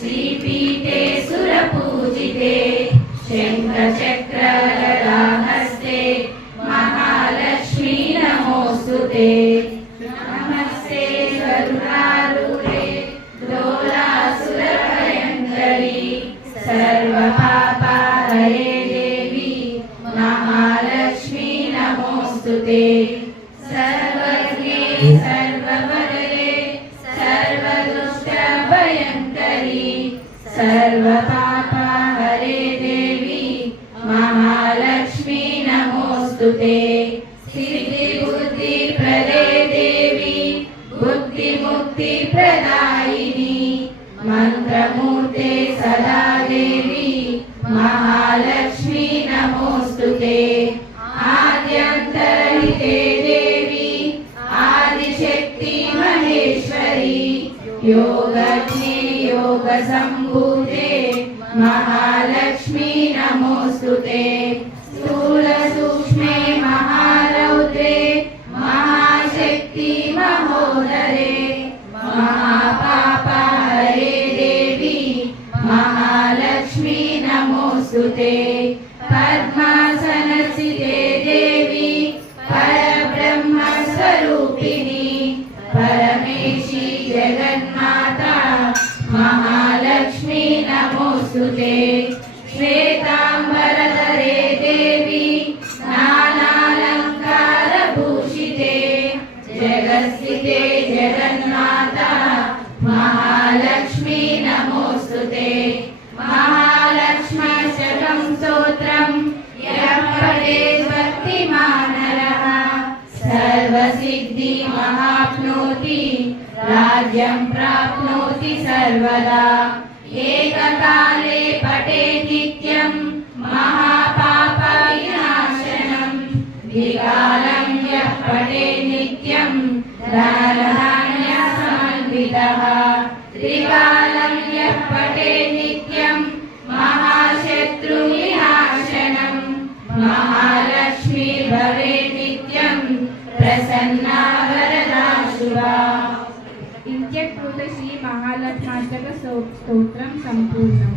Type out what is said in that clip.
श्रीपीठे सुरपूजिते शङ्खचक्रगदाहस्ते महालक्ष्मी नमोऽस्तुते। नमस्ते करुणारूढे दोलासुरभयङ्करी सर्वपापहरे देवी महालक्ष्मी नमोऽस्तुते। सर्वज्ञे सर्ववरदे सर्वदुष्टभयङ्करी सर्वपापहरे देवी महालक्ष्मी नमोऽस्तुते। सिद्धिबुद्धिप्रदे देवी बुद्धिमुक्तिप्रदायिनी मन्त्रमूर्ते सदा देवी महालक्ष्मी नमोऽस्तुते। आद्यन्तरहिते देवी आदिशक्ति महेश्वरी योगज्ञे योगसम्भूते महालक्ष्मी नमोऽस्तुते। स्थूलसूक्ष्मे महारौद्रे महाशक्ति महोदरे महापापहरे देवी महालक्ष्मी नमोऽस्तुते। पद्मासनस्थिते देवी परब्रह्मस्वरूपिणी परमेशी जगन्माता महालक्ष्मी नमोऽस्तुते। श्वेताम्बरधरे देवी नानालङ्कारभूषिते जगत्स्थिते जगन्माता महालक्ष्मी नमोऽस्तुते। महालक्ष्म्यष्टकं स्तोत्रं यः पठेत् भक्तिमानः सर्वसिद्धिमवाप्नोति राज्यं प्राप्नोति सर्वदा। एककाले पठेत् नित्यं महापापविनाशनं द्विकालं यः पठेत् नित्यं धनधान्यसमन्वितः त्रिकालं यः पठेत् नित्यं महाशत्रुविनाशनं महालक्ष्मी भवेत् नित्यं प्रसन्ना वरदा शुभा। इत्यपूर्व श्री महालक्ष्म्याष्टक स्तोत्रं सम्पूर्णम्।